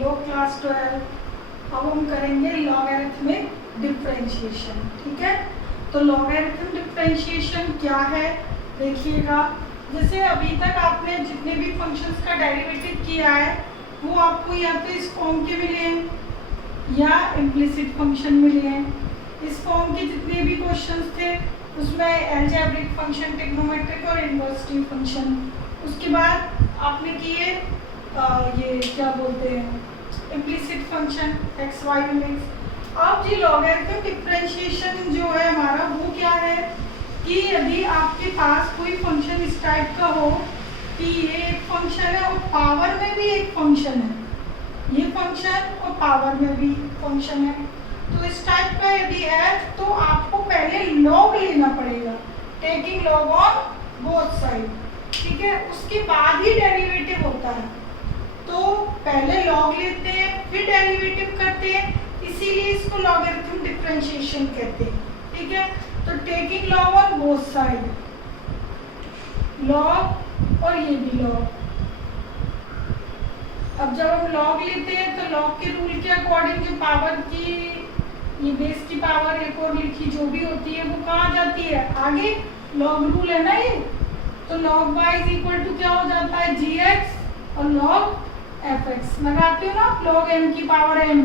लो class 12। अब हम करेंगे लॉगरिथमिक डिफरेंशिएशन। ठीक है, तो लॉगरिथम डिफरेंशिएशन क्या है देखिएगा। जैसे अभी तक आपने जितने भी फंक्शंस का डेरिवेटिव किया है वो आपको या तो इस फॉर्म के मिले हैं या इम्प्लिसिट फंक्शन मिले हैं। इस फॉर्म के जितने भी क्वेश्चंस थे उसमें अलजेब्रिक फंक्शन, ट्रिग्नोमेट्रिक और इन्वर्सिटी फंक्शन। उसके बाद आपने किए ये क्या बोलते हैं implicit function X Y limits. अब जी लॉगरिथम डिफरेंशिएशन जो है हमारा वो क्या है कि यदि आपके पास कोई फंक्शन इस टाइप का हो कि ये एक फंक्शन है और पावर में भी एक फंक्शन है, ये फंक्शन और पावर में भी फंक्शन है, तो इस टाइप का यदि है तो आपको पहले लॉग लेना पड़ेगा, taking log on both side. ठीक है, उसके बाद ही डेरिवेटिव होता है। तो पहले लॉग लेते हैं फिर डेरिवेटिव करते हैं, इसीलिए इसको लॉगरिथम डिफरेंशिएशन कहते हैं। ठीक है, तो taking log on both side, log और ये भी लॉग। अब जब हम लॉग लेते हैं तो लॉग के रूल के अकॉर्डिंग जो पावर की ये बेस की पावर एक और लिखी जो भी होती है वो कहाँ जाती है आगे, लॉग रूल है ना ये। तो log y is equal to क्या हो जाता है gx और log fx लगाते हो ना, log m की पावर m,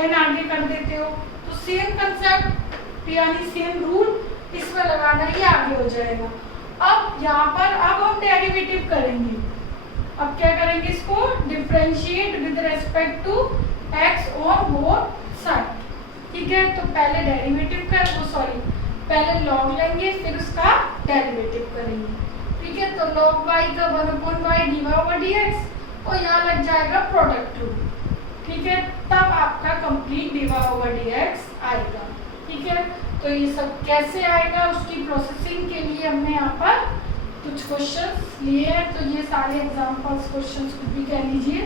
n आगे कर देते हो तो सेम कंसेप्ट यानी सेम रूल इसमें लगाना ही आगे हो जाएगा। अब यहाँ पर अब हम डेरिवेटिव करेंगे। अब क्या करेंगे, इसको differentiate with respect to x on both side. ठीक है, तो पहले डेरिवेटिव पहले लॉग लेंगे फिर उसका डेरिवेटिव करेंगे। ठीक है, तो log y का 1/y dy/dx और यहाँ लग जाएगा प्रोडक्ट रूल। ठीक है, तब आपका कंप्लीट dy/dx आएगा। ठीक है, तो ये सब कैसे आएगा उसकी प्रोसेसिंग के लिए हमने यहाँ पर कुछ क्वेश्चंस लिए हैं, तो ये सारे एग्जांपल्स क्वेश्चंस कुछ भी कह लीजिए।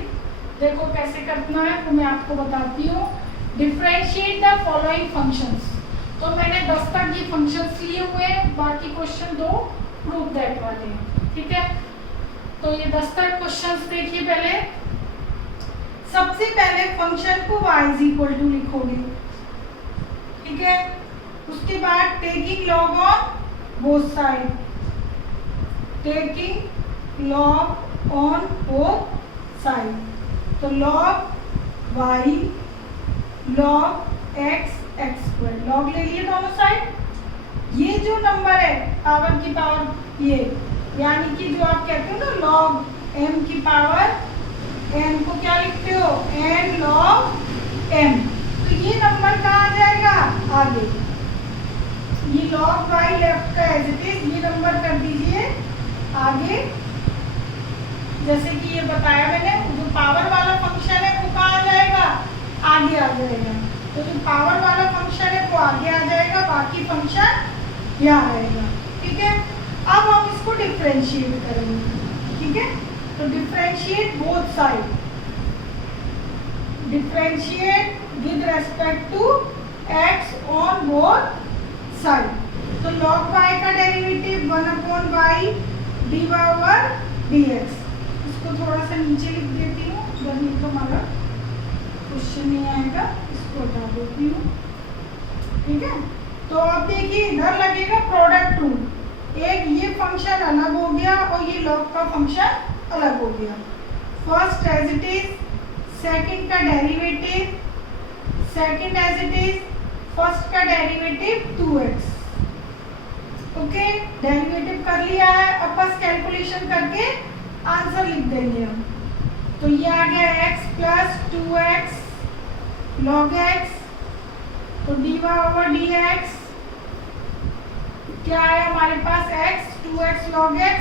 देखो कैसे करना है वो मैं आपको बताती हूँ। डिफरेंशिएट द फॉलोइंग फंक्शंस, तो मैंने 10 तक ये फंक्शंस लिए हुए हैं, बाकी क्वेश्चन 2 प्रूव दैट वाले हैं। ठीक है, तो ये 10 तक क्वेश्चंस देखिए। पहले सबसे पहले फंक्शन को y इज इक्वल टू लिखोगे। ठीक है, उसके बाद taking log on both side, taking log on both side, तो log y log x x square, log ले लिए दोनों साइड। ये जो नंबर है पावर की पावर ये यानी कि जो आप कहते हो ना log m की पावर n को क्या लिखते हो n log m, तो ये नंबर कहाँ आ जाएगा आगे। ये log y लेफ्ट का एज इट इज, ये नंबर कर दीजिए आगे। जैसे कि ये बताया मैंने, जो पावर वाला फंक्शन है वो कहाँ आ जाएगा आगे आ जाएगा, तो जो पावर वाला फंक्शन है वो आगे आ जाएगा, बाकी फंक्शन यहाँ आएगा। ठीक है, अब हम इसको डिफरेंशिएट करेंगे। ठीक है, तो differentiate both side, differentiate with respect to x on both side. तो log y का डेरिवेटिव 1/y dy/dx, इसको थोड़ा सा नीचे लिख देती हूँ, नहीं तो हमारा क्वेश्चन नहीं आएगा, इसको हटा देती हूँ। ठीक है, तो अब देखिए इधर लगेगा प्रोडक्ट रूल, एक ये फंक्शन अलग हो गया और ये log का फंक्शन अलग हो गया। First as it is, second का derivative, second as it is, first का डेरिवेटिव 2x। ओके, डेरिवेटिव कर लिया है, अब बस कैलकुलेशन करके आंसर लिख देंगे हम। तो ये आ गया x plus 2x log x, तो dy/dx क्या है हमारे पास x 2x log x,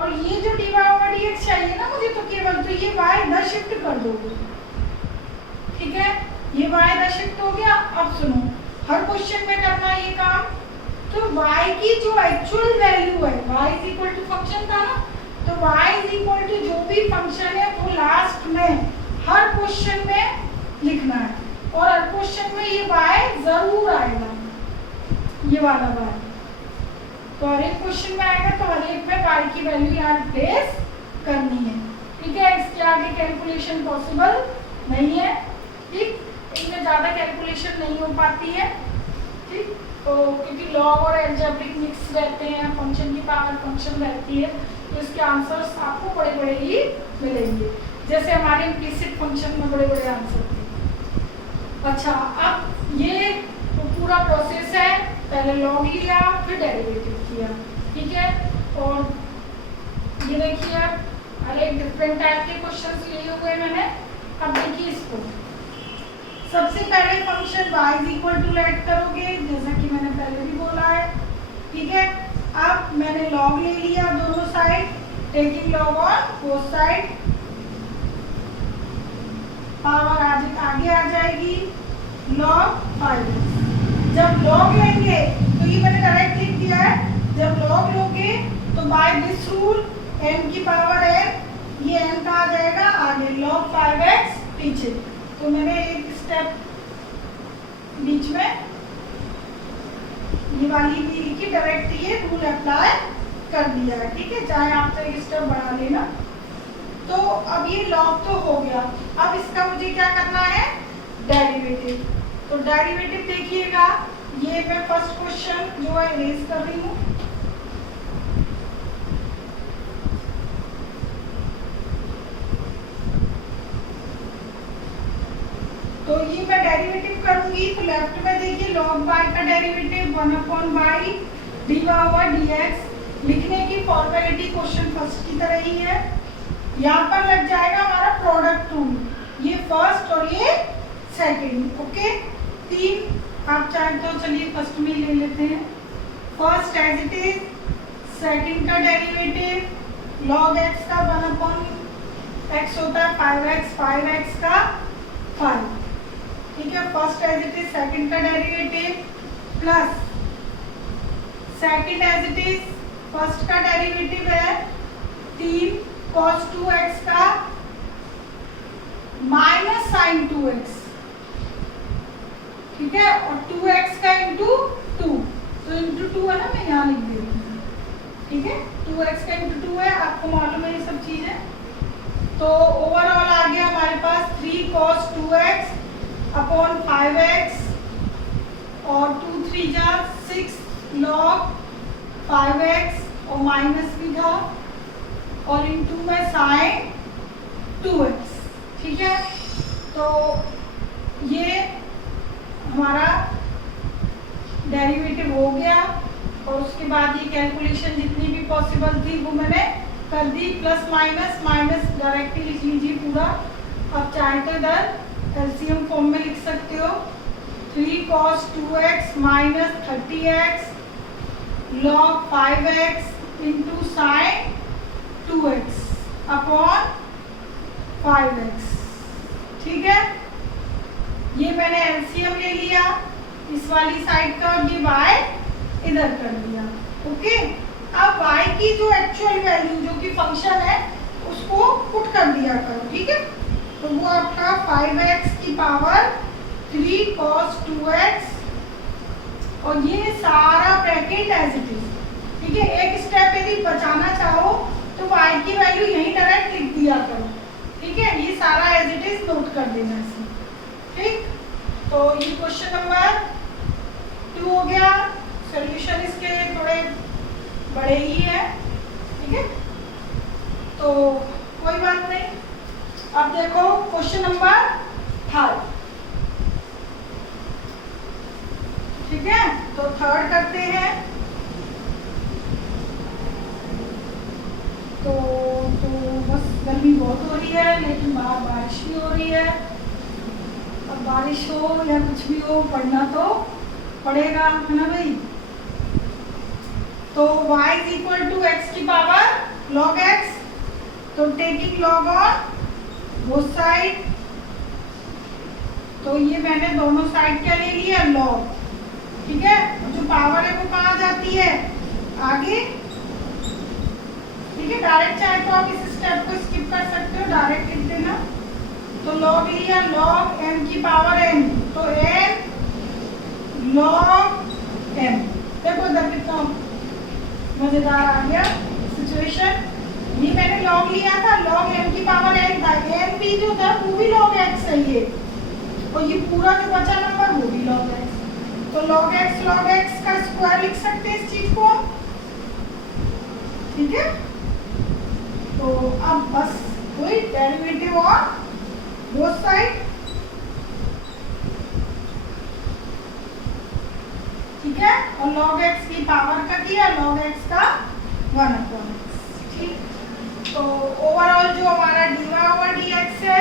और ये जो dy/dx चाहिए ना मुझे, तो केवल तो ये y इधर शिफ्ट कर दोगे। ठीक है, ये y इधर शिफ्ट हो गया। अब सुनो, हर क्वेश्चन में करना है ये काम। तो y की जो एक्चुअल वैल्यू है, y is equal to function था ना, तो y इज इक्वल टू जो भी फंक्शन है वो लास्ट में हर क्वेश्चन में लिखना है, और हर क्वेश्चन में ये y जरूर आएगा, ये वाला y। तो हर एक क्वेश्चन में आएगा, तो हर एक में y की वैल्यू यहाँ प्लेस करनी है। ठीक है, इसके आगे कैलकुलेशन पॉसिबल नहीं है, ठीक। इनमें ज़्यादा कैलकुलेशन नहीं हो पाती है, ठीक। तो क्योंकि लॉग और एल्जेब्रिक मिक्स रहते हैं, फंक्शन की पावर फंक्शन रहती है, तो इसके आंसर्स आपको बड़े बड़े ही मिलेंगे, जैसे हमारे इम्प्लिसिट फंक्शन में बड़े बड़े आंसर थे। अच्छा, अब ये तो पूरा प्रोसेस है, पहले लॉग लिया फिर डेरिवेटिव किया, ठीक है। और ये देखिए हर एक डिफरेंट टाइप के क्वेश्चंस लिए हुए मैंने। अब देखिए इसको, सबसे पहले function y is equal to let करोगे, जैसा कि मैंने पहले भी बोला है, ठीक है। अब मैंने लॉग ले लिया दोनों side, taking log on both side, power आगे आ जाएगी लॉग 5x। जब लॉग लेंगे तो ये मैंने डायरेक्ट लिख दिया है, जब लॉग लोगे तो बाय दिस रूल n की पावर n, ये n का आ जाएगा आगे, log 5x पीछे। तो मैंने एक स्टेप बीच में ये वाली भी लिखी, डायरेक्ट ये रूल अप्लाई कर दिया है, ठीक है। चाहे आप तो एक स्टेप बढ़ा लेना। तो अब ये log तो हो गया, अब इसका मुझे क्या करना है, डेरिवेटिव। तो डेरिवेटिव देखिएगा, ये मैं फर्स्ट क्वेश्चन जो है इरेज कर रही हूँ। तो ये मैं डेरिवेटिव करूंगी, तो लेफ्ट में देखिए log y का डेरिवेटिव 1/y dx। लिखने की फॉर्मेलिटी क्वेश्चन फर्स्ट की तरह ही है। यहाँ पर लग जाएगा हमारा प्रोडक्ट रूल, ये फर्स्ट और ये सेकंड, ओके। तीन आप चाहे तो चलिए फर्स्ट में ले लेते हैं। First as it is, second का डेरिवेटिव log x का 1/x होता है 5x, 5x का 5, ठीक है। First as it is, second का derivative plus second as it is, first का डेरिवेटिव है 3 cos 2x का माइनस sin 2x, ठीक है। और 2x का इंटू 2, तो इंटू 2 है ना, मैं यहाँ लिख देती हूँ, ठीक है। 2x का इंटू 2 है, आपको मालूम है ये सब चीजें। तो ओवरऑल आ गया हमारे पास 3 cos 2x अपॉन 5x और 2 3 जा 6 log 5x और माइनस भी था और इंटू में sin 2x, ठीक है। तो ये हमारा डेरिवेटिव हो गया और उसके बाद ये कैलकुलेशन जितनी भी पॉसिबल थी वो मैंने कर दी, प्लस माइनस माइनस डायरेक्टली लिख लीजिए पूरा। अब चाहे तो इधर एलसीएम फॉर्म में लिख सकते हो, 3 cos 2x minus 30x log 5x into sin 2x upon 5x, ठीक है। ये मैंने एलसीएम ले लिया इस वाली साइड का और ये y इधर कर दिया, ओके। अब y की जो एक्चुअल वैल्यू जो कि फंक्शन है उसको पुट कर दिया करो, ठीक है। तो वो आपका 5x की पावर 3 cos 2x और ये सारा ब्रैकेट एज इट इज, ठीक है। एक स्टेप यदि बचाना चाहो तो y की वैल्यू यहीं डायरेक्ट लिख दिया करो, ठीक है। ये सारा एज इट इज नोट कर देना इसमें, ठीक। तो ये क्वेश्चन नंबर 2 हो गया। सॉल्यूशन इसके थोड़े बड़े ही है, ठीक है। तो कोई बात नहीं। अब देखो क्वेश्चन नंबर 3, ठीक है। तो थर्ड करते हैं। तो बस गर्मी बहुत हो रही है लेकिन बाहर बारिश भी हो रही है। अब बारिश हो या कुछ भी हो, पढ़ना तो पड़ेगा, है ना भाई। तो y is equal to x की पावर log x, तो taking log on both side, तो ये मैंने दोनों साइड क्या ले लिया, log, ठीक है। जो पावर है वो कहाँ जाती है, आगे, ठीक है। डायरेक्ट चाहे तो आप इस स्टेप को स्किप कर सकते हो, डायरेक्ट लिख देना। तो log लिया, log m की पावर n, तो n log m। देखो इधर कितना मजेदार आ गया सिचुएशन। ये मैंने लॉग लिया था, लॉग m की पावर n था, m भी जो था वो भी log x है ये, और ये पूरा जो बचा नंबर वो भी log x। तो log x का स्क्वायर लिख सकते हैं इस चीज को, ठीक है। तो अब बस वही डेरिवेटिव ऑन बोथ साइड, ठीक है। और log x की पावर का किया, log x का 1/x, ठीक। तो ओवरऑल जो हमारा dy/dx है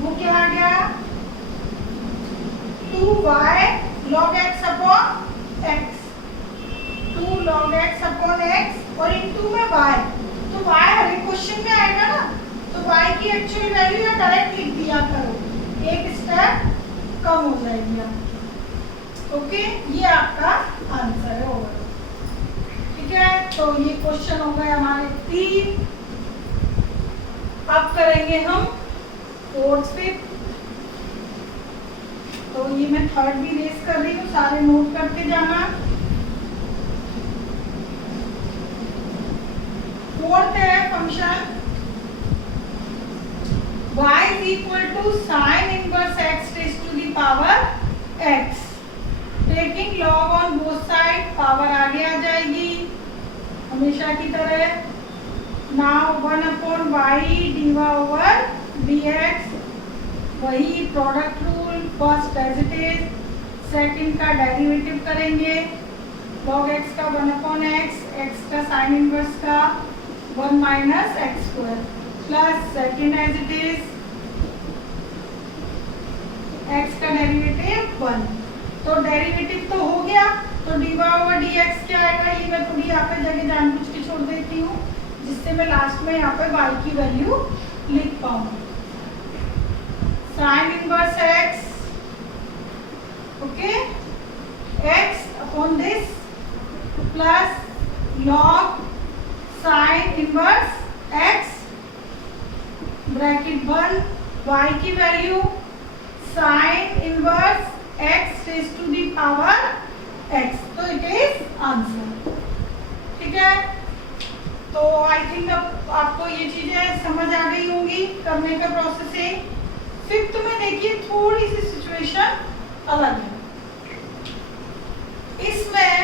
वो क्या आ गया, 2y log x upon x, 2 log x upon x और इनटू में y। तो y हर एक क्वेश्चन में आएगा ना, तो y की एक्चुअल वैल्यू या डायरेक्ट लिख दिया करो, एक स्टेप कम हो जाएगी आप। ओके, ये आपका आंसर है ओवरऑल, ठीक है। तो ये क्वेश्चन हो गए हमारे 3। अब करेंगे हम 4th 5th। तो ये मैं 3rd भी रेस कर रही हूँ, सारे नोट करते जाना। 4th है function y is equal to sin inverse x raised to the power x, taking log on both side, power आगे आ जाएगी हमेशा की तरह। Now 1/y dy/dx, वही product rule, first as it is, second का डेरिवेटिव करेंगे, log x का 1/x, x का साइन इनवर्स का 1 - x² plus second as it is, x का डेरिवेटिव 1। तो डेरिवेटिव तो हो गया, तो dy/dx क्या आएगा, ये मैं थोड़ी यहाँ पे जगह जानबूझ के छोड़ देती हूँ जिससे मैं लास्ट में यहाँ पे y की वैल्यू लिख पाऊँ। Sine inverse x, okay, x upon this plus log sine inverse x bracket 1, y की value sine inverse x raise to the power x, तो इट इज आंसर, ठीक है। तो आई थिंक अब आपको ये चीजें समझ आ गई होंगी करने का प्रोसेसिंग। 5th में देखिए थोड़ी सी सिचुएशन अलग है, इसमें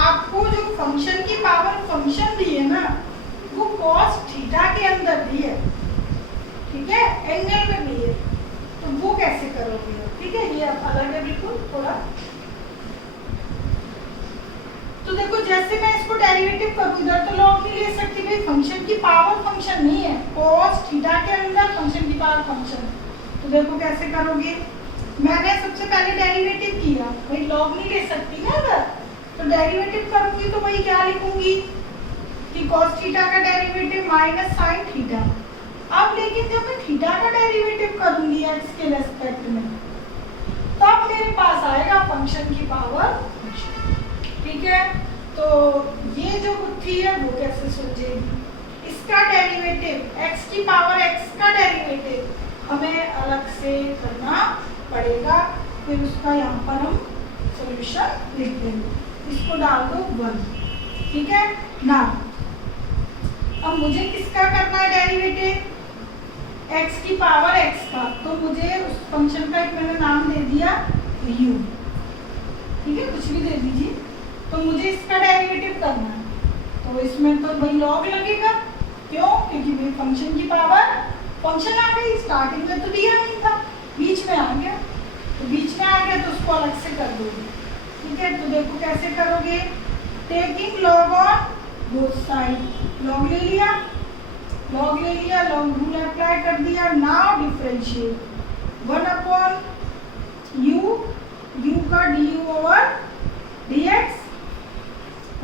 आपको जो फंक्शन की पावर फंक्शन दी है ना वो cos थीटा के अंदर दी है, ठीक है, एंगल में दी है, तो वो कैसे करोगे, ठीक है। ये अब अलग है बिल्कुल थोड़ा। तो देखो जैसे मैं इसको डेरिवेटिव करूँ, इधर तो लॉग नहीं ले सकती भाई, फंक्शन की पावर फंक्शन नहीं है, cos थीटा के अंदर फंक्शन की पावर फंक्शन। तो देखो कैसे करोगे, मैंने सबसे पहले डेरिवेटिव किया, भाई लॉग नहीं ले सकती ना इधर, तो डेरिवेटिव करूंगी तो वही क्या लिखूंगी कि cos थीटा का डेरिवेटिव माइनस साइन थीटा। अब लेकिन जब मैं थीटा का डेरिवेटिव करूंगी x के रेस्पेक्ट में, तब मेरे पास आएगा फंक्शन की पावर फंक्शन, ठीक है। तो ये जो बुद्धि है वो कैसे सुलझेगी, इसका डेरिवेटिव x की पावर x का डेरिवेटिव हमें अलग से करना पड़ेगा, फिर उसका यहाँ पर हम सॉल्यूशन लिख देंगे। इसको डाल दो 1, ठीक है ना। अब मुझे किसका करना है डेरिवेटिव, x की पावर x का, तो मुझे उस फंक्शन का एक मैंने नाम दे दिया u, ठीक है, कुछ भी दे दीजिए। तो मुझे इसका डेरिवेटिव करना है, तो इसमें तो भाई लॉग लगेगा, क्यों, क्योंकि भाई फंक्शन की पावर फंक्शन आ गई, स्टार्टिंग में तो दिया नहीं था, बीच में आ गया, तो बीच में आ गया तो उसको अलग से कर दोगे, ठीक है। तो देखो कैसे करोगे, taking log on both side, log ले लिया, लॉग ले लिया, लॉग रूल अप्लाई कर दिया। नाउ डिफरेंशिएट 1/u, u का du/dx,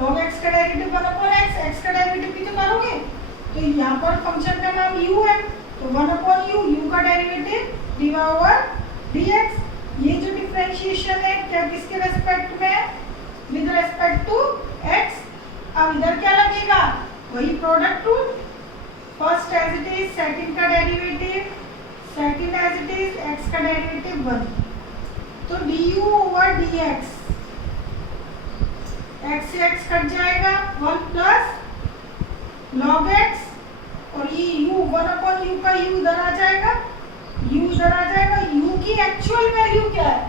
log x का डेरिवेटिव 1/x, x का डेरिवेटिव भी तो करोगे, तो यहाँ पर फंक्शन का नाम u है, तो 1/u, u का डेरिवेटिव dy/dx। ये जो डिफरेंशिएशन है क्या किसके रेस्पेक्ट में, विद रेस्पेक्ट टू x। अब इधर क्या लगेगा, वही product rule, first as it is, second का derivative, second as it is, x का डेरिवेटिव 1, तो du/dx, x से x कट जाएगा, 1 प्लस log x और ये u 1/u का u इधर आ जाएगा, u इधर आ जाएगा। u की एक्चुअल वैल्यू क्या है?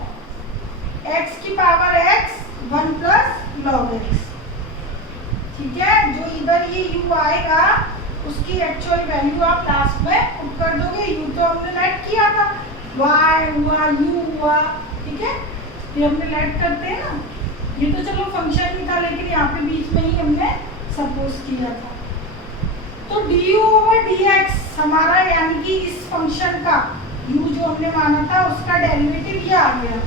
x की power x 1 plus log x। ठीक है, जो इधर ये u आएगा उसकी एक्चुअल वैल्यू आप लास्ट में पुट कर दोगे। u तो हमने लेट किया था, y हुआ u हुआ, ठीक है, ये हमने लेट करते हैं ना। ये तो चलो फंक्शन ही था, लेकिन यहाँ पे बीच में ही हमने सपोज किया था। तो du/dx हमारा यानी कि इस फंक्शन का u जो हमने माना था उसका डेरिवेटिव ये आ गया,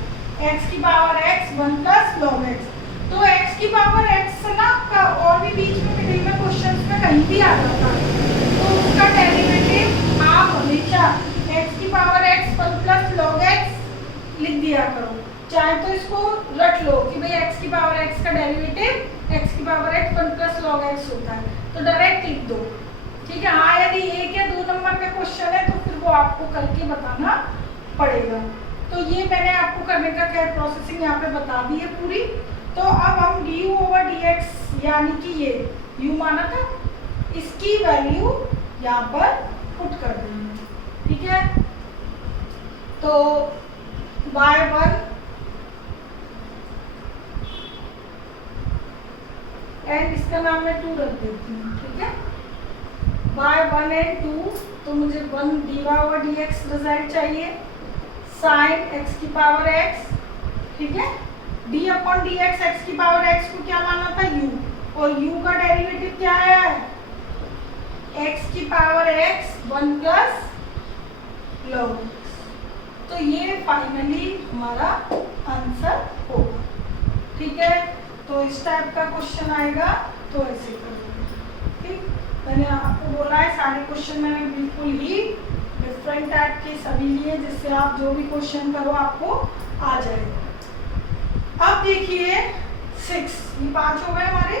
x की power x 1 plus log x। तो x की पावर x ना का और भी बीच में मिडिल में क्वेश्चन में कहीं भी आ जाता है, तो उसका डेरिवेटिव आप हमेशा x की power x 1 plus log x लिख दिया करो। चाहे तो इसको रट लो कि भाई x की पावर x का डेरिवेटिव x की power x 1 plus log x होता है, तो डायरेक्ट लिख दो। ठीक है, हाँ यदि 1 या 2 नंबर का क्वेश्चन है तो फिर वो आपको करके बताना पड़ेगा। तो ये मैंने आपको करने का क्या प्रोसेसिंग यहाँ पे बता दी है पूरी। तो अब हम du/dx यानी कि ये u माना था, इसकी वैल्यू यहाँ पर पुट कर देंगे। ठीक है, तो y1 एंड इसका नाम मैं 2 रख देती हूँ। ठीक है, y1 एंड 2, तो मुझे 1 dy/dx रिजल्ट चाहिए साइन x की पावर x। ठीक है, d/dx x की पावर x को क्या माना था? u, और u का डेरिवेटिव क्या है? x की power x 1 plus log x। तो ये फाइनली हमारा आंसर होगा। ठीक है, तो इस टाइप का क्वेश्चन आएगा तो ऐसे करोगे। ठीक, मैंने आपको बोला है सारे क्वेश्चन मैंने बिल्कुल ही डिफरेंट टाइप के सभी लिए, जिससे आप जो भी क्वेश्चन करो आपको आ जाएगा। अब देखिए 6, ये 5 हो गए हमारे।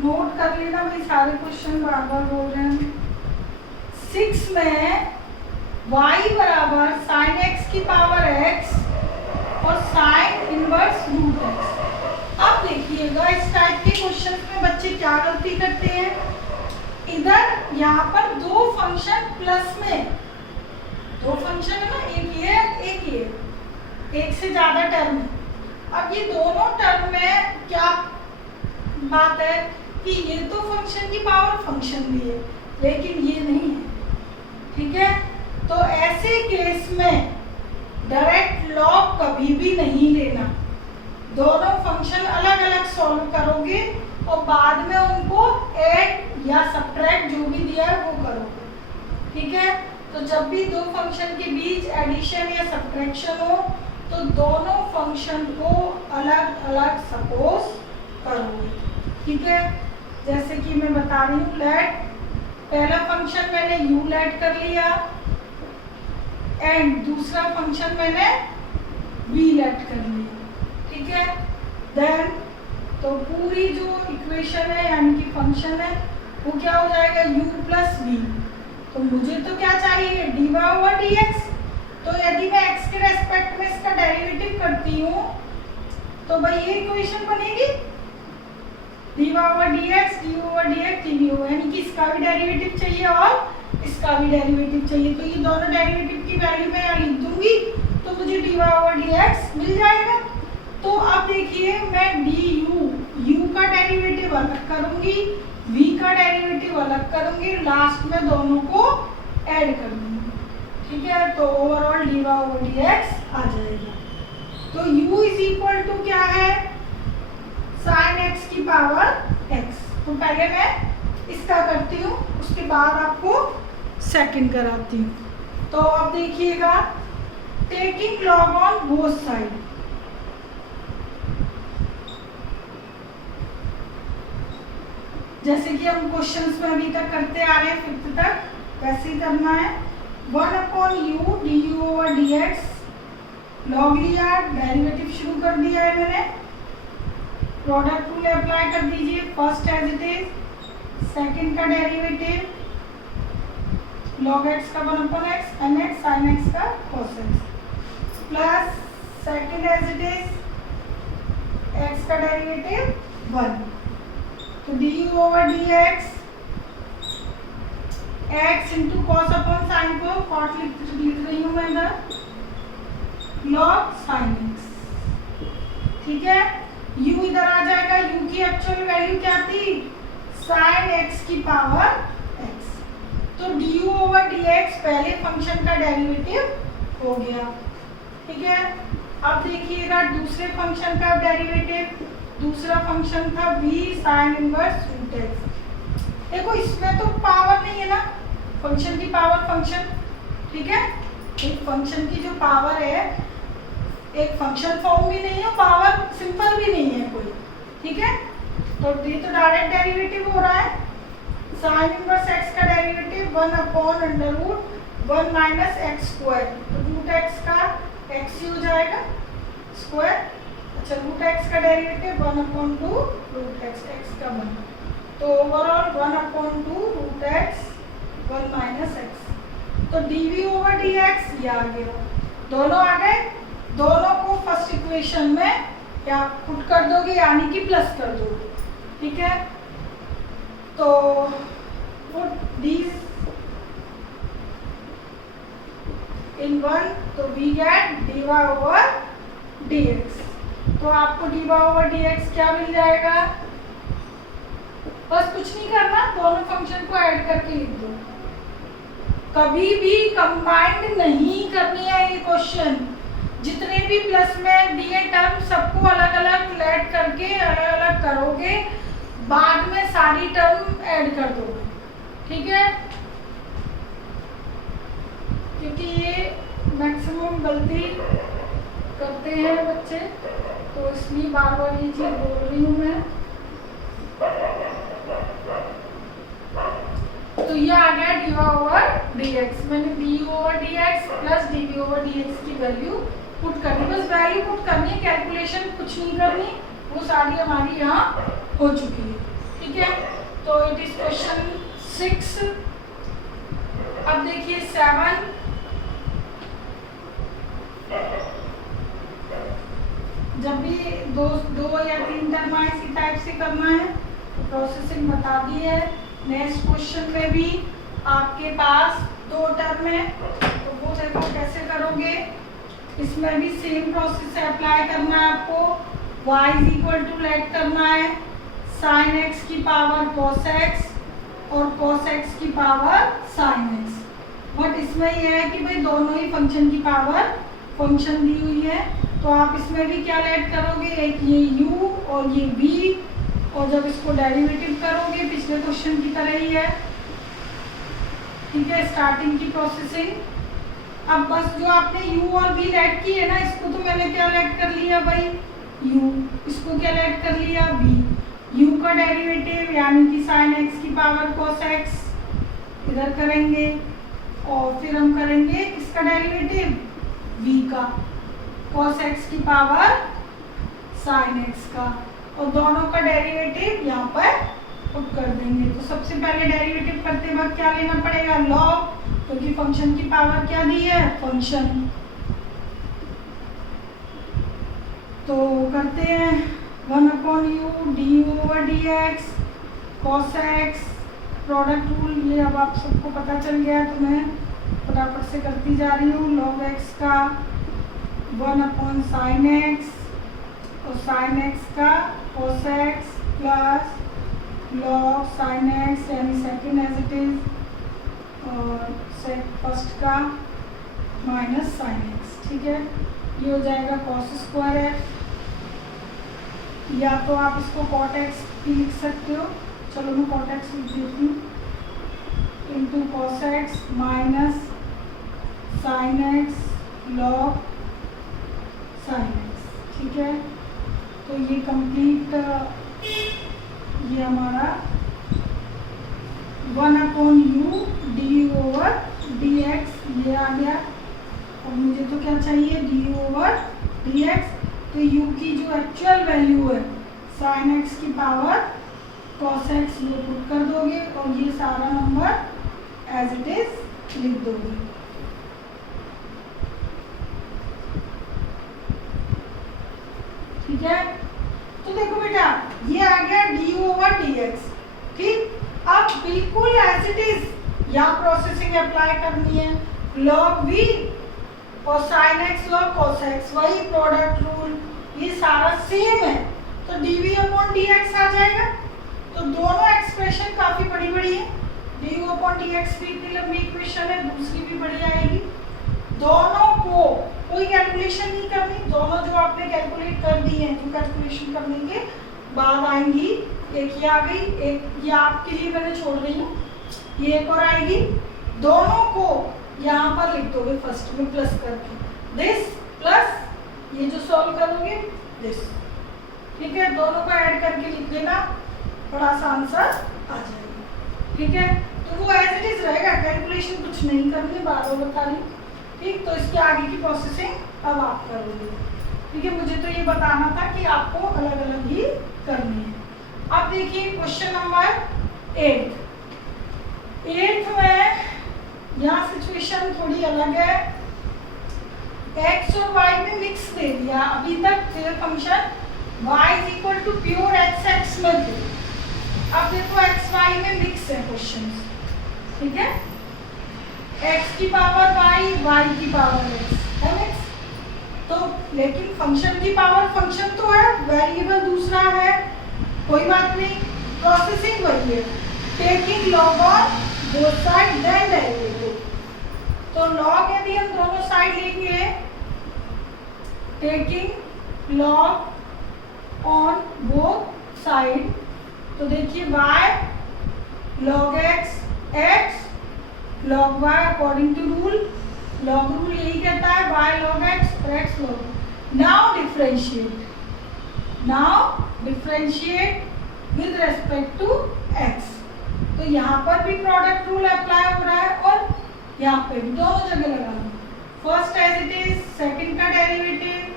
नोट कर लेना भाई, सारे क्वेश्चन बार बार बोल रहे हैं। 6 में y बराबर साइन x की पावर x और साइन इनवर्स रूट x। अब देखिएगा इस टाइप के क्वेश्चन में बच्चे क्या गलती करते हैं, इधर यहाँ पर 2 फंक्शन प्लस में, 2 फंक्शन है ना, एक ये एक ये, एक से ज्यादा टर्म है। अब ये दोनों टर्म में क्या बात है कि ये तो फंक्शन की पावर फंक्शन भी है, लेकिन ये नहीं है। ठीक है, तो ऐसे केस में डायरेक्ट लॉग कभी भी नहीं लेना, दोनों फंक्शन अलग अलग सॉल्व करोगे और बाद में उनको ऐड या सब्ट्रैक्ट जो भी दिया है वो करोगे। ठीक है, तो जब भी 2 फंक्शन के बीच एडिशन या सब्ट्रैक्शन हो तो दोनों फंक्शन को अलग अलग सपोज करोगे। ठीक है, जैसे कि मैं बता रही हूँ, लेट पहला फंक्शन मैंने u लेट कर लिया एंड दूसरा फंक्शन मैंने v लेट कर लिया। ठीक है, देन तो पूरी जो इक्वेशन है यानी कि फंक्शन है वो क्या हो जाएगा, u प्लस v। तो मुझे तो क्या चाहिए, dy/dx। तो यदि मैं x के रेस्पेक्ट में इसका डेरिवेटिव करती हूँ तो भाई ये इक्वेशन बनेगी dy/dx du/dx dv, यानी कि इसका भी डेरिवेटिव चाहिए और इसका भी डेरिवेटिव चाहिए। तो ये दोनों डेरिवेटिव की वैल्यू मैं यहाँ लिख दूंगी तो मुझे dy/dx मिल जाएगा। तो अब देखिए मैं u का डेरिवेटिव अलग करूंगी, v का डेरिवेटिव अलग करूंगी, लास्ट में दोनों को ऐड कर दूंगी। ठीक है, तो ओवरऑल dy/dx आ जाएगा। तो u इज इक्वल टू क्या है, साइन x की पावर x। तो पहले मैं इसका करती हूँ, उसके बाद आपको सेकंड कराती हूँ। तो अब देखिएगा, taking log on both side, जैसे कि हम क्वेश्चंस में अभी तक करते आ रहे हैं 5th तक, वैसे ही करना है। 1/u du/dx लॉग लिया, डेरिवेटिव शुरू कर दिया है मैंने, प्रोडक्ट रूल अप्लाई कर दीजिए, first as it is, second का डेरिवेटिव log x का 1/x, n x sin x का cos x, plus second as it is x का डेरिवेटिव 1, तो du over dx x into cos upon sine को cot लिख रही हूँ मैं इधर, लॉग साइन x, ठीक है। u इधर आ जाएगा, u की एक्चुअल वैल्यू क्या थी, साइन x की पावर x, तो du ओवर dx पहले फंक्शन का डेरिवेटिव हो गया, ठीक है। अब देखिएगा दूसरे फंक्शन का डेरिवेटिव, दूसरा फंक्शन था v sine inverse root x। देखो इसमें तो पावर नहीं है ना, फंक्शन की पावर फंक्शन, ठीक है। एक फंक्शन की जो पावर है, एक फंक्शन फॉर्म भी नहीं है, पावर सिंपल भी नहीं है कोई, ठीक है। तो ये तो डायरेक्ट डेरिवेटिव हो रहा है, साइन इनवर्स x का derivative 1 upon under root 1 minus x square, तो रूट एक्स का x ही हो जाएगा स्क्वायर, अच्छा रूट एक्स का derivative 1 upon 2 root x, x का 1, तो overall 1 upon 2 root x 1 minus x, तो dv ओवर dx ये आ गया, दोनों आ गए, दोनों को फर्स्ट इक्वेशन में क्या पुट कर दोगे यानी कि प्लस कर दोगे, ठीक है। तो पुट these in 1, तो we get dy over dx, तो आपको dy over dx क्या मिल जाएगा, बस कुछ नहीं करना, दोनों फंक्शन को ऐड करके लिख दो, कभी भी कंबाइंड नहीं करनी है ये क्वेश्चन, जितने भी प्लस में दिए टर्म सबको अलग अलग ऐड करके अलग अलग करोगे, बाद में सारी टर्म ऐड कर दोगे, ठीक है। क्योंकि ये मैक्सिमम गलती करते हैं बच्चे, तो इसलिए बार बार ये चीज़ बोल रही हूँ मैं। तो ये आ गया dy ओवर dx, मैंने du over dx plus dv over dx की वैल्यू पुट करनी, बस वैल्यू पुट करनी है, कैलकुलेशन कुछ नहीं करनी, वो सारी हमारी यहाँ हो चुकी है, ठीक है। तो इट इज क्वेश्चन 6। अब देखिए 7, जब भी दो या तीन टर्म इसी टाइप से करना है तो प्रोसेसिंग बता दी है। नेक्स्ट क्वेश्चन में भी आपके पास 2 टर्म है, तो वो देखो कैसे करोगे, इसमें भी सेम प्रोसेस अप्लाई करना है आपको, y is equal to let करना है साइन x की पावर cos x और cos x की पावर साइन x, बट इसमें यह है कि भाई दोनों ही फंक्शन की पावर फंक्शन दी हुई है, तो आप इसमें भी क्या लेट करोगे, एक ये u और ये v, और जब इसको डेरिवेटिव करोगे पिछले क्वेश्चन की तरह ही है, ठीक है, स्टार्टिंग की प्रोसेसिंग। अब बस जो आपने u और v लेट की है ना, इसको तो मैंने क्या लेट कर लिया भाई u, इसको क्या लेट कर लिया v, u का डेरिवेटिव यानी कि साइन x की पावर cos x इधर करेंगे, और फिर हम करेंगे किसका डेरिवेटिव, v का, cos x की पावर साइन x का, और दोनों का डेरिवेटिव यहाँ पर पुट कर देंगे। तो सबसे पहले डेरिवेटिव करते वक्त क्या लेना पड़ेगा, लॉग, क्योंकि फंक्शन की पावर क्या दी है, फंक्शन। तो करते हैं 1 upon U D over D x cos x, product rule ये अब आप सबको पता चल गया, तो मैं फटाफट से करती जा रही हूँ। लॉग एक्स का 1 अपॉन साइन एक्स और साइन एक्स का cos x plus log sine x यानी सेकेंड एज इट इज, और फर्स्ट का माइनस साइन एक्स, ठीक है। ये हो जाएगा cos स्क्वायर एक्स, या तो आप इसको cot x भी लिख सकते हो, चलो मैं cot x लिख देती हूँ, into cos x minus sine x log sine x, ठीक है। तो ये कंप्लीट ये हमारा 1 upon U D over D x ये आ गया। अब मुझे तो क्या चाहिए, डी ओवर डी एक्स, तो u की जो एक्चुअल वैल्यू है साइन x की पावर cos x वो पुट कर दोगे, और ये सारा नंबर एज इट इज लिख दोगे। ठीक है। तो देखो बेटा ये आ गया डी ओवर डी एक्स। ठीक, अब बिल्कुल एज इट इज यहाँ प्रोसेसिंग अप्लाई करनी है, लॉग वी और sine x log cos x, वही प्रोडक्ट रूल, ये सारा सेम है, तो डीवी अपॉन डी एक्स आ जाएगा। तो दोनों एक्सप्रेशन काफी बड़ी बड़ी है, डी अपॉन डी एक्स भी इतनी लंबी इक्वेशन है, दूसरी भी बड़ी आएगी। दोनों को कोई कैलकुलेशन नहीं करनी, दोनों जो आपने कैलकुलेट कर दी है, जो कैलकुलेशन करने के बाद आएंगी, एक ये आ गई, एक ये आपके लिए मैंने छोड़ रही हूँ, ये एक और आएगी। दोनों को यहाँ पर लिख दोगे फर्स्ट में प्लस करके, दिस प्लस ये जो सॉल्व करोगे दिस। ठीक है, दोनों को ऐड करके लिख देना, बड़ा सा आंसर आ जाएगा। ठीक है, तो वो एज इट इज रहेगा, कैलकुलेशन कुछ नहीं करनी, बार बार बता रही। ठीक, तो इसके आगे की प्रोसेसिंग अब आप करोगे। ठीक है, मुझे तो ये बताना था कि आपको अलग अलग ही करनी है। अब देखिए क्वेश्चन नंबर 8 में यहाँ सिचुएशन थोड़ी अलग है। x और y में मिक्स दे दिया, अभी तक function y is equal to pure x में थे, अब देखो x y में मिक्स है क्वेश्चन। ठीक है, x की पावर y, y की पावर x है मिक्स, तो लेकिन फंक्शन की पावर फंक्शन तो है, वेरिएबल दूसरा है, कोई बात नहीं, प्रोसेसिंग वही है, taking log on both side then derivative. तो लॉग यदि हम दोनों साइड लेंगे, taking log on both side, तो देखिए y log x x log y according to rule, log rule यही कहता है y log x और x log। Now differentiate with respect to x। तो यहाँ पर भी प्रोडक्ट रूल अप्लाई हो रहा है और यहाँ पे भी, दोनों जगह लगाना। First as it is, second का derivative,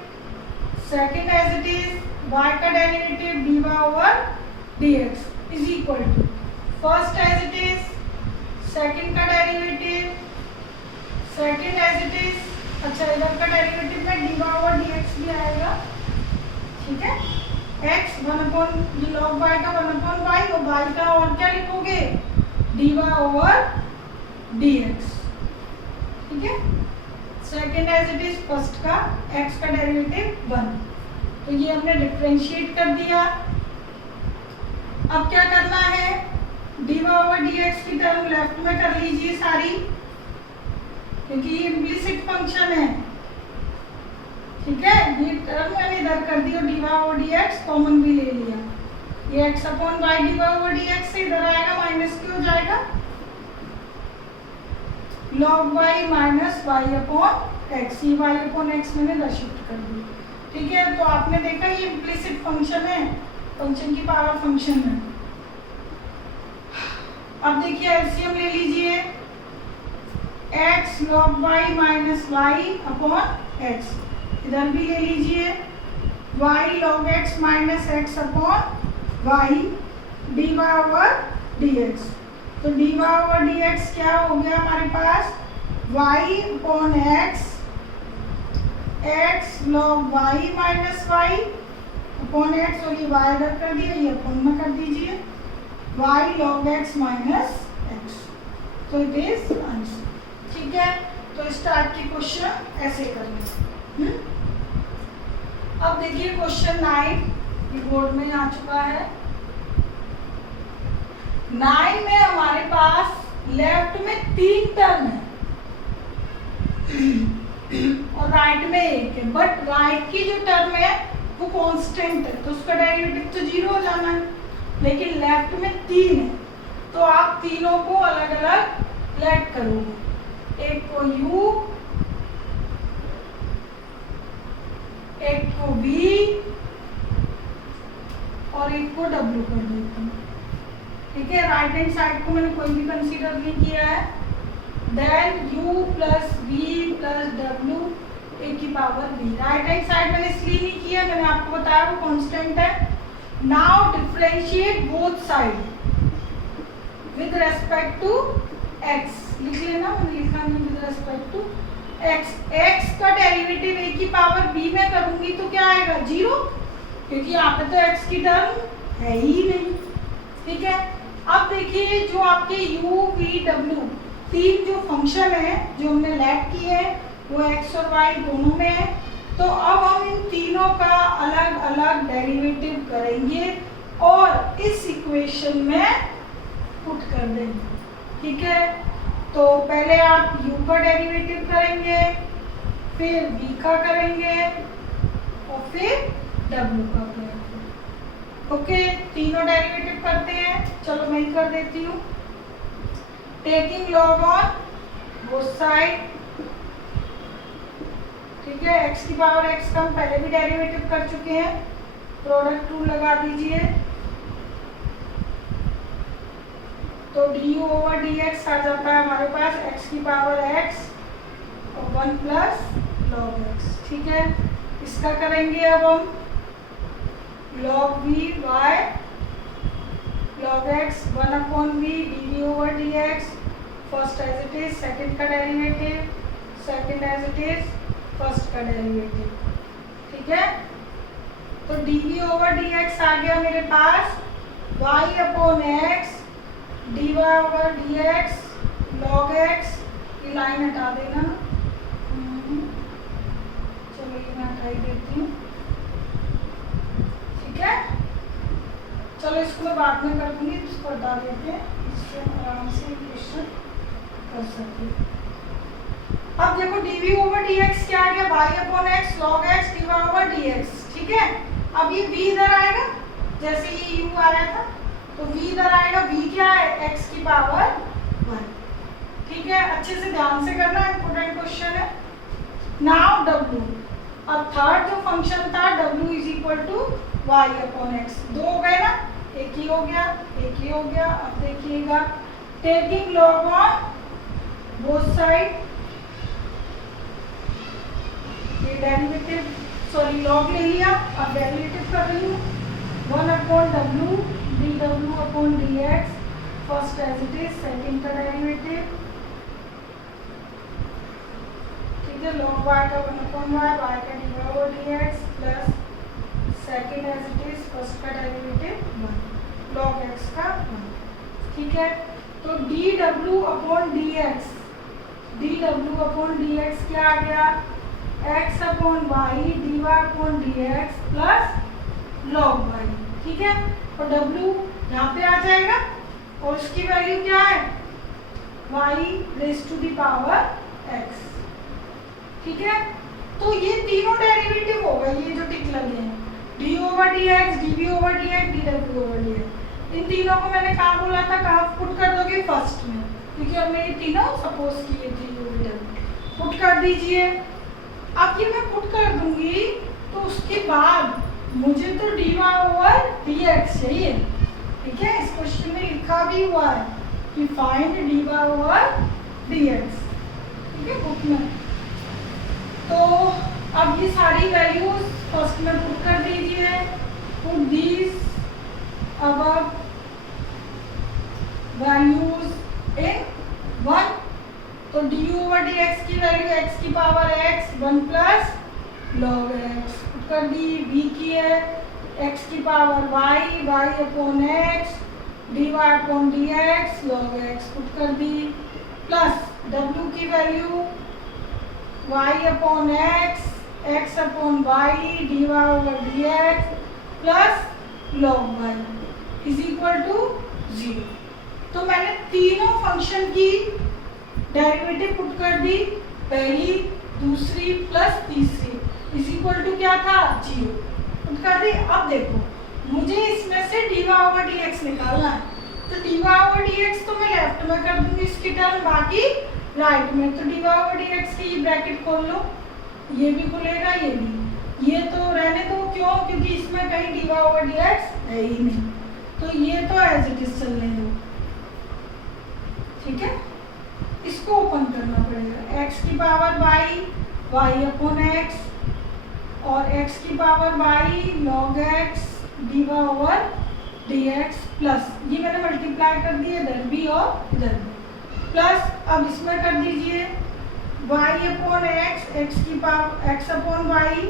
second as it is y का derivative dy over dx is equal to first as it is, second का derivative, second as it is, अच्छा इधर का डेरिवेटिव में dy ओवर dx भी आएगा। ठीक है, x 1/, ये log y का 1/y और y का और क्या लिखोगे, dy ओवर dx। ठीक है, second as it is, first का x का डेरिवेटिव 1, तो ये हमने डिफरेंशिएट कर दिया। अब क्या करना है, dy ओवर dx की टर्म लेफ्ट में कर लीजिए सारी, क्योंकि ये इम्प्लिसिट फंक्शन है। ठीक है, ये टर्म मैंने इधर कर दी और dy ओवर dx कॉमन भी ले लिया, ये x upon y dy over dx से इधर आएगा माइनस क्यों हो जाएगा, log y minus y upon x, ये y अपॉन x मैंने इधर शिफ्ट कर दी। ठीक है, तो आपने देखा ये इम्प्लिसिट फंक्शन है, फंक्शन की पावर फंक्शन है। अब देखिए एलसीएम ले लीजिए, x log y minus y upon x, इधर भी ले लीजिए y log x minus x upon y dy over dx। तो dy ओवर dx क्या हो गया हमारे पास, y upon x, x log y minus y upon x, और ये y इधर कर दिया, ये अपॉन में कर दीजिए y log x minus x, तो इट इज आंसर। ठीक है, तो इस टाइप के क्वेश्चन ऐसे करने। अब देखिए क्वेश्चन 9, ये बोर्ड में आ चुका है। 9 में हमारे पास लेफ्ट में 3 टर्म है और राइट में 1 है, बट राइट की जो टर्म है वो कांस्टेंट है, तो उसका डेरिवेटिव तो 0 हो जाना है, लेकिन लेफ्ट में 3 है, तो आप तीनों को अलग अलग लेट करोगे, एक को u, एक को v और एक को w कर देता हूँ। ठीक है, राइट हैंड साइड को मैंने कोई भी कंसीडर नहीं किया है। Then u plus v plus w a की power v, right hand side मैंने इसलिए नहीं किया, मैंने आपको बताया वो कांस्टेंट है। Now differentiate both side with respect to x, लिख लेना, मैंने लिखा नहीं with respect to x। x का डेरिवेटिव a की पावर b में करूंगी तो क्या आएगा 0, क्योंकि यहाँ पे तो x की टर्म है ही नहीं। ठीक है, अब देखिए जो आपके u v w तीन जो फंक्शन है जो हमने लैब किए हैं वो x और y दोनों में है। तो अब हम इन तीनों का अलग अलग डेरिवेटिव करेंगे और इस इक्वेशन में पुट कर देंगे। ठीक है, तो पहले आप u का डेरिवेटिव करेंगे, फिर v का करेंगे और फिर w का करेंगे। ओके, तीनों डेरिवेटिव करते हैं। चलो मैं ही कर देती हूँ। Taking log on both side. ठीक है, x की पावर x का हम पहले भी डेरिवेटिव कर चुके हैं। प्रोडक्ट रूल लगा दीजिए, तो du ओवर dx आ जाता है हमारे पास x की पावर x और 1 प्लस लॉग x। ठीक है, इसका करेंगे अब हम log v y log x 1 upon v dv over dx। First as it is, second का derivative, second as it is, first का डेरिवेटिव। ठीक है, तो dv ओवर dx आ गया मेरे पास y upon x dy over dx log x। ये लाइन हटा देना। चलो ये मैं हटा ही देती हूँ। ठीक है, चलो इसको मैं बाद में कर दूंगी, इसको हटा देते हैं, इससे हम आराम से क्वेश्चन कर सकते हैं। अब देखो dv ओवर dx क्या आ गया, y upon x log x dy over dx। ठीक है, अब ये v इधर आएगा, जैसे ये u आ रहा था तो v इधर आएगा। v क्या है, x की पावर 1। ठीक है, अच्छे से ध्यान से करना, इंपॉर्टेंट क्वेश्चन है। नाउ w, अब थर्ड जो फंक्शन था w is equal to y upon x। दो हो गए ना, एक ही हो गया, एक ही हो गया। अब देखिएगा, taking log on both side, ये डेरिवेटिव सॉरी लॉग ले लिया, अब डेरिवेटिव कर रही हूँ 1 upon w dw upon dx। First as it is, second का डेरिवेटिव। ठीक है, log y का 1 अपॉन y, y का dy over dx plus second as it is, first का डेरिवेटिव 1 log x का 1। ठीक है, तो dw upon dx, dw upon dx क्या आ गया, x upon y dy upon dx plus log y। ठीक है, और w यहाँ पे आ जाएगा और उसकी वैल्यू क्या है, y raise to the power x। ठीक है, तो ये तीनों डेरिवेटिव हो गए, ये जो टिक लगे हैं d over dx, dv over dx, dw over dx। इन तीनों को मैंने कहाँ बोला था, कहाँ पुट कर दोगे, फर्स्ट में, क्योंकि हमने ये तीनों सपोज किए थे। पुट कर दीजिए। अब ये मैं पुट कर दूंगी तो उसके बाद मुझे तो dy ओवर dx चाहिए। ठीक है, इस क्वेश्चन में लिखा भी हुआ है कि फाइंड dy ओवर dx। ठीक है, बुक में। तो अब ये सारी वैल्यूज फर्स्ट में पुट कर दीजिए। Put these above values in 1। तो du ओवर dx की वैल्यू x की power x 1 plus log x put कर दी। v की है x की power y, y upon x dy upon dx log x put कर दी, प्लस w की value y upon x, x upon y dy over dx plus log y is equal to 0। तो मैंने तीनों function की derivative put कर दी, पहली, दूसरी प्लस तीसरी इज इक्वल टू क्या था, 0 पुट कर दी। अब देखो मुझे इसमें से dy ओवर dx निकालना है, तो dy ओवर dx तो मैं लेफ्ट में कर दूंगी इसकी टर्म, बाकी राइट में। तो dy ओवर dx की ब्रैकेट खोल लो, ये भी खुलेगा, ये भी, ये तो रहने दो। क्यों, क्योंकि इसमें कहीं dy ओवर dx है ही नहीं, तो ये तो एज इट इज चलने दो। ठीक है, इसको ओपन करना पड़ेगा। x की power y, y upon x और x की power y log x dy over dx plus, ये मैंने मल्टीप्लाई कर दिया इधर भी और इधर भी, प्लस अब इसमें कर दीजिए y अपॉन x, x की power x upon y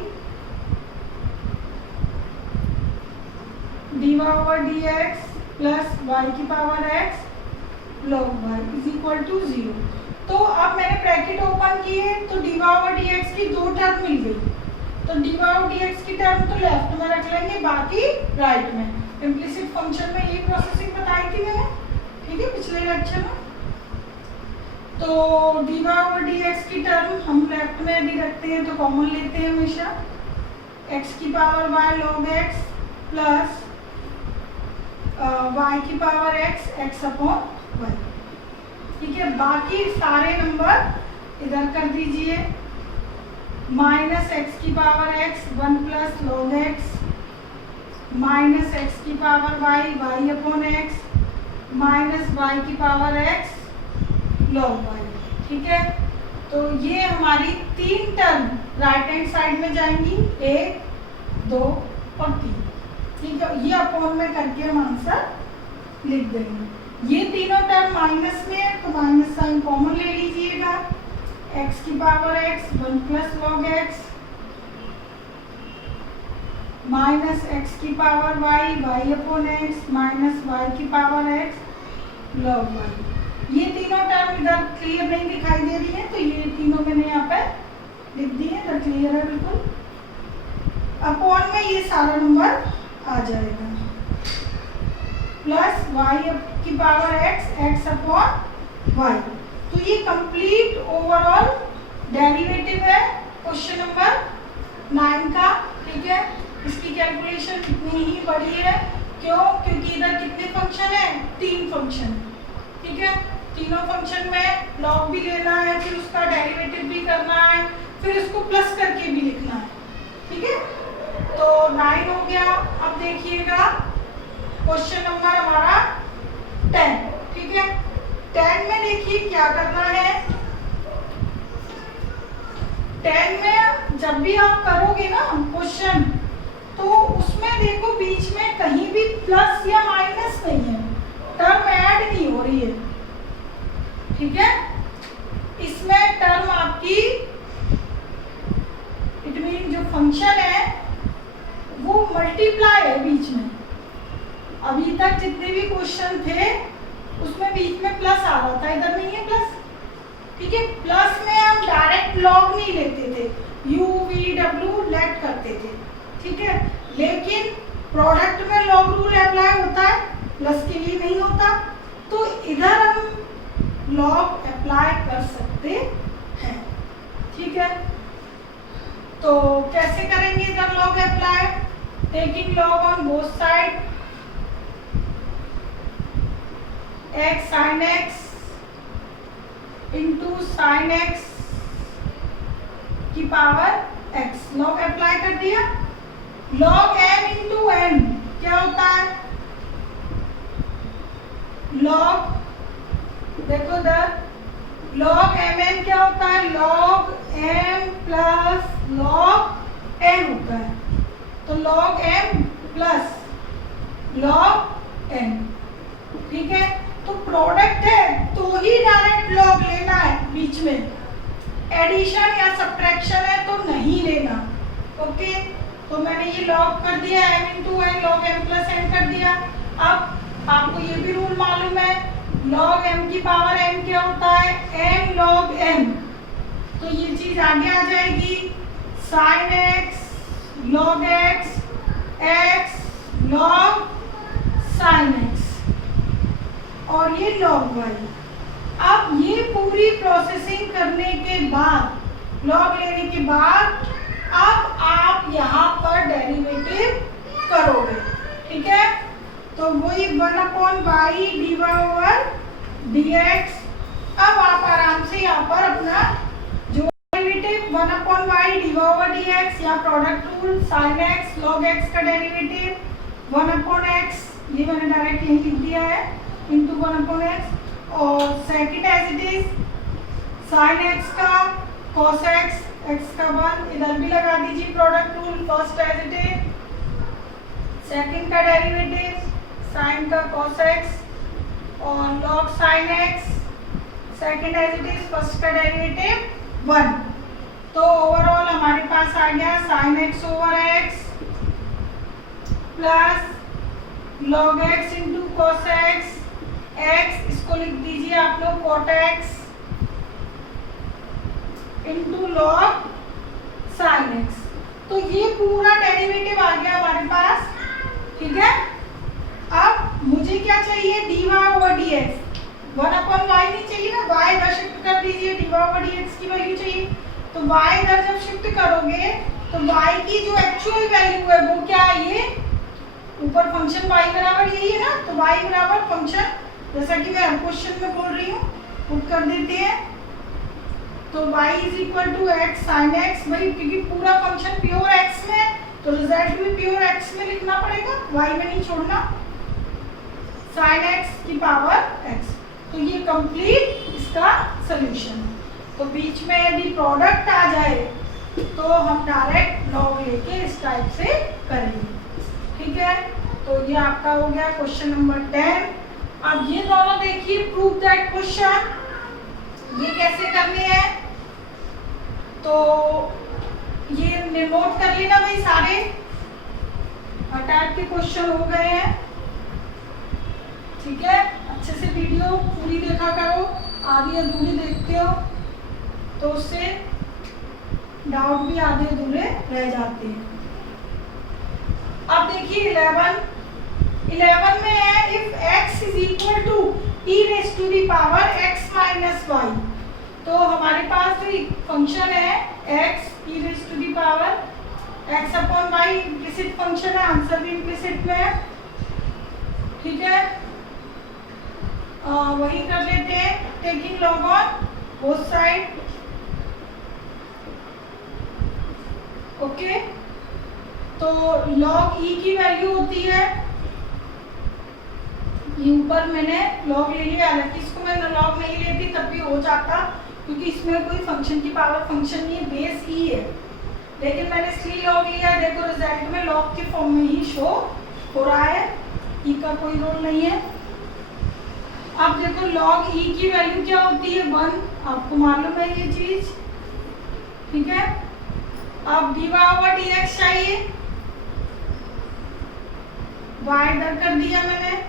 d Y over D x plus y की power x log y is equal to 0। तो अब मैंने ब्रैकेट ओपन की है तो D Y over D x की दो टर्म मिल गई, तो D Y over D x की टर्म तो लेफ्ट में रख लेंगे, बाकी राइट में। इम्प्लिसिट फंक्शन में ये प्रोसेसिंग बताई थी मैंने, ठीक है, पिछले लेक्चर में। तो D Y over D x की टर्म हम लेफ्ट में यदि रखते हैं तो कॉमन लेते हैं हमेशा, एक्स की power y log x plus y की power x x upon y, ठीक है। बाकी सारे नंबर इधर कर दीजिए, माइनस एक्स की power x 1 plus log x minus x की power y y upon x minus y की पावर एक्स लॉग वाई, ठीक है। तो ये हमारी तीन टर्म राइट हैंड साइड में जाएंगी, 1 2 और 3, ठीक है। ये अपॉन में करके हम आंसर लिख देंगे। ये तीनों टर्म माइनस में है तो माइनस साइन कॉमन ले लीजिएगा, x की power x 1 plus log x minus x की power y y upon x minus y की पावर x लॉग y। ये तीनों टर्म इधर क्लियर नहीं दिखाई दे रही है तो ये तीनों मैंने यहाँ पे लिख दिए, तो क्लियर है बिल्कुल। अपॉन में ये सारा नंबर आ जाएगा प्लस y की पावर x अपॉन y। तो ये कंप्लीट ओवरऑल डेरिवेटिव है क्वेश्चन नंबर 9 का, ठीक है। इसकी कैलकुलेशन कितनी ही बड़ी है, क्यों? क्योंकि इधर कितने फंक्शन है, 3 फंक्शन, ठीक है। तीनों फंक्शन में लॉग भी लेना है, फिर उसका डेरिवेटिव भी करना है, फिर उसको प्लस करके भी लिखना है, ठीक है। तो 9 हो गया। अब देखिएगा क्वेश्चन नंबर हमारा 10, ठीक है। 10 में देखिए क्या करना है। 10 में जब भी आप करोगे ना क्वेश्चन, तो उसमें देखो बीच में कहीं भी प्लस या माइनस नहीं है, टर्म ऐड नहीं हो रही है, ठीक है। इसमें टर्म आपकी इट मीन जो फंक्शन है वो मल्टीप्लाई है बीच में। अभी तक जितने भी क्वेश्चन थे उसमें बीच में प्लस आ रहा था, इधर नहीं है प्लस, ठीक है। प्लस में हम डायरेक्ट लॉग नहीं लेते थे, u v w लेट करते थे, ठीक है। लेकिन प्रोडक्ट में लॉग रूल अप्लाई होता है, प्लस के लिए नहीं होता, तो इधर हम लॉग अप्लाई कर सकते हैं, ठीक है। तो कैसे करेंगे इधर log apply? Taking log on both side, x sin x into sine x की पावर x, लॉग अप्लाई कर दिया। लॉग m इंटू n क्या होता है? लॉग देखो इधर लॉग mn क्या होता है? Log m plus log n होता है, तो log m plus log n, ठीक है। तो प्रोडक्ट है तो ही डायरेक्ट लॉग लेना है, बीच में एडिशन या सब्ट्रैक्शन है तो नहीं लेना, ओके। तो मैंने ये लॉग कर दिया m into n, log m plus n कर दिया। अब आपको ये भी रूल मालूम है, लॉग m की पावर n क्या होता है? m लॉग n, तो ये चीज आगे आ जाएगी, sine x log x x log sine x और ये लॉग y। अब ये पूरी प्रोसेसिंग करने के बाद, लॉग लेने के बाद, अब आप यहाँ पर डेरिवेटिव करोगे, ठीक है। तो वही 1/y dy ओवर dx। अब आप आराम से यहाँ पर अपना जो derivative 1/y dy over dx या product rule sine x log x का डेरिवेटिव 1/x, ये मैंने डायरेक्ट यही लिख दिया है, इंटू 1/x, और second as it is sine x का कॉस x का 1, इधर भी लगा दीजिए product rule, first as it is, second का डेरिवेटिव साइन का कॉस x और log sine x, second as it is, first का डेरिवेटिव 1। तो ओवरऑल हमारे पास आ गया sine x over x plus log x into cos x, x इसको लिख दीजिए आप लोग cot x into log sin x। तो ये पूरा डेरिवेटिव आ गया हमारे पास, ठीक है। अब मुझे क्या चाहिए, dy ओवर dx, 1/y नहीं चाहिए ना, y इधर शिफ्ट कर दीजिए, dy ओवर dx की वैल्यू चाहिए। तो y इधर जब शिफ्ट करोगे तो y की जो एक्चुअल वैल्यू है वो क्या है, ये ऊपर फंक्शन y बराबर यही है ना, तो y बराबर फंक्शन, जैसा कि मैं हर क्वेश्चन में बोल रही हूँ, पुट कर देते हैं। तो y is equal to x sin x, भाई क्योंकि पूरा फंक्शन प्योर x में है तो रिजल्ट भी प्योर x में लिखना पड़ेगा, y में नहीं छोड़ना, sin x की पावर x। तो ये कंप्लीट इसका सॉल्यूशन है। तो बीच में यदि प्रोडक्ट आ जाए तो हम डायरेक्ट लॉग लेके इस टाइप से करेंगे, ठीक है। तो ये आपका हो गया क्वेश्चन नंबर 10। अब ये दोनों देखिए, प्रूव दैट क्वेश्चन, ये कैसे करने हैं, तो ये नोट कर लेना भाई, सारे टाइप के क्वेश्चन हो गए हैं, ठीक है। अच्छे से वीडियो पूरी देखा करो, आधी अधूरी देखते हो तो उससे डाउट भी आधे अधूरे रह जाते हैं। अब देखिए 11 में है, if x is equal to e raise to the power x minus Y. तो हमारे पास जो फंक्शन है x e raise to the power x upon Y implicit function है, आंसर भी इम्प्लिसिट में है, ठीक है। वही कर लेते हैं, taking log on both side, okay. तो log e की वैल्यू होती है, ये ऊपर मैंने log ले लिया, हालांकि इसको मैं log नहीं लेती तब भी हो जाता, क्योंकि इसमें कोई फंक्शन की पावर फंक्शन नहीं है, बेस e है, लेकिन मैंने इसलिए log लिया, देखो रिजल्ट में log के फॉर्म में ही शो हो रहा है, e का कोई रोल नहीं है। अब देखो log e की वैल्यू क्या होती है, 1, आपको मालूम है ये चीज, ठीक है। अब dy ओवर dx चाहिए, y इधर कर दिया मैंने,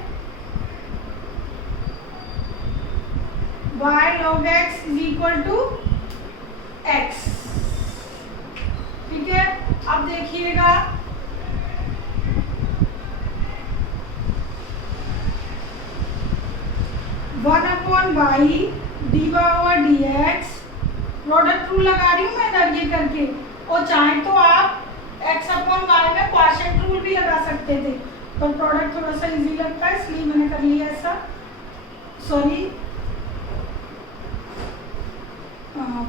y log x is equal to x, ठीक है। अब देखिएगा one upon Y D over D X, product rule लगा रही हूँ मैं इधर ये करके, और चाहे तो आप x अपॉन वाई में क्वोशिएंट रूल भी लगा सकते थे, पर प्रोडक्ट थोड़ा सा इजी लगता है इसलिए मैंने कर लिया ऐसा, सॉरी।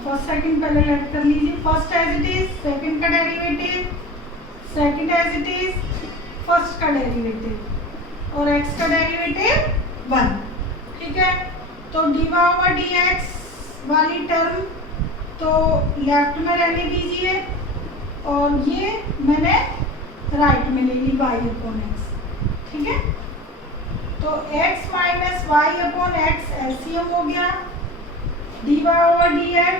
फर्स्ट सेकंड पहले लेट कर लीजिए, first as it is, second का derivative, second as it is, first का डेरिवेटिव, और x का डेरिवेटिव 1, ठीक है। तो dy ओवर dx वाली टर्म तो लेफ्ट में रहने दीजिए, और ये मैंने राइट में ले ली y अपॉन x, ठीक है। तो x minus Y upon X LCM हो गया, dy over dx,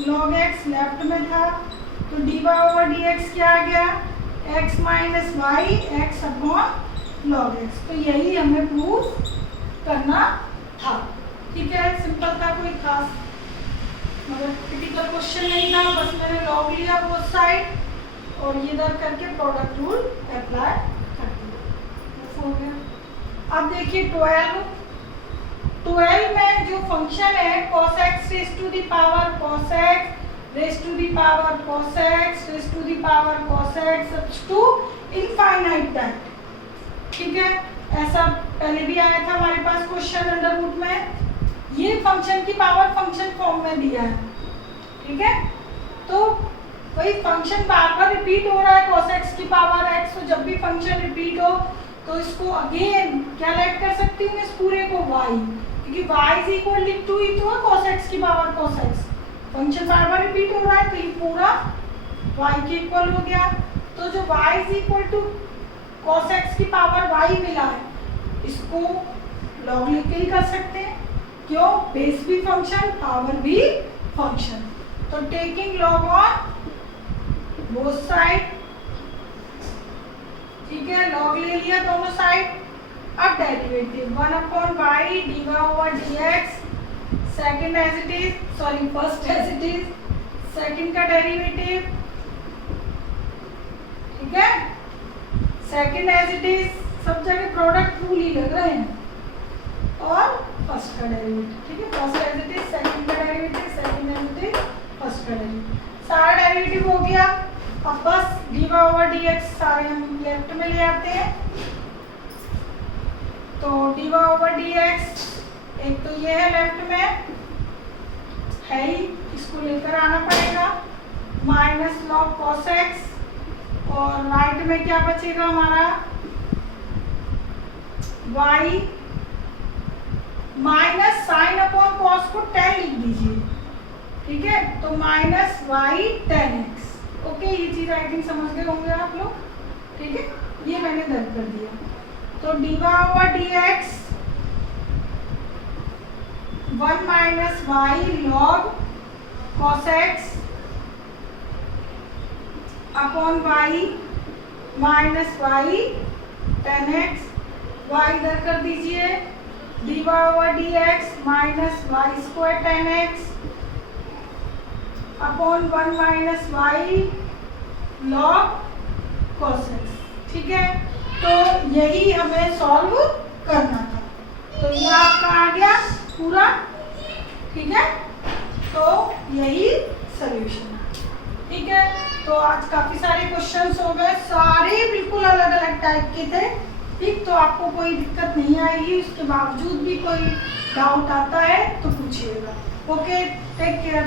log x left में था, तो dy ओवर dx क्या आ गया, x minus Y X upon log x। तो यही हमें प्रूव करना था, ठीक है। सिंपल था, कोई खास मतलब क्रिटिकल क्वेश्चन नहीं था, बस मैंने लॉग लिया बोथ साइड और ये इधर करके प्रोडक्ट रूल अप्लाई कर दिया, हो गया। अब देखिए 12 में जो फंक्शन है cos x raise to the power cos x raise to the power cos x raise to the power cos x up to infinite that, ठीक है। ऐसा पहले भी आया था हमारे पास क्वेश्चन अंडर रूट में, ये फंक्शन की पावर फंक्शन फॉर्म में दिया है, ठीक है। तो वही फंक्शन बार बार रिपीट हो रहा है cos x की पावर x, तो जब भी फंक्शन रिपीट हो तो इसको अगेन क्या लेट कर सकती हूँ इस पूरे को y, क्योंकि y इज इक्वल टू ही तो है cos x की पावर cos x, फंक्शन बार बार रिपीट हो रहा है तो ये पूरा y के इक्वल हो गया। तो जो y is equal to cos x की पावर y मिला है, इसको लॉग लेके ही कर सकते हैं, क्यों, बेस भी फंक्शन पावर भी फंक्शन। तो taking log on both side, ठीक है, लॉग ले लिया दोनों साइड। अब derivative 1/y dy/dx, second as it is, sorry first as it is, second का डेरिवेटिव, ठीक है, सेकंड एज इट इज, सब जगह प्रोडक्ट रूल ही लग रहे हैं, और फर्स्ट का डेरिवेटिव, ठीक है, first as it is, second का derivative, second as it is, first का डेरिवेटिव, सारा डेरिवेटिव हो गया। अब बस dy/dx सारे हम लेफ्ट में ले आते हैं। तो dy/dx एक तो ये है लेफ्ट में है ही, इसको लेकर आना पड़ेगा, माइनस log cos x, और राइट में क्या बचेगा हमारा, y minus sine upon cos को tan लिख दीजिए, ठीक है, तो minus y tan x। Okay, ये चीज आई थिंक समझ गए होंगे आप लोग, ठीक है, ये मैंने दर्ज कर दिया। तो dy/dx 1 minus y log cos x upon y minus y tan x, y इधर कर दीजिए, dy/dx minus y² tan x upon 1 minus y log cos x, ठीक है। तो यही हमें सॉल्व करना था, तो ये आपका आ गया पूरा, ठीक है, तो यही सॉल्यूशन है, ठीक है। तो आज काफी सारे क्वेश्चंस हो गए, सारे बिल्कुल अलग अलग टाइप के थे, ठीक, तो आपको कोई दिक्कत नहीं आएगी, उसके बावजूद भी कोई डाउट आता है तो पूछिएगा। Okay, take care.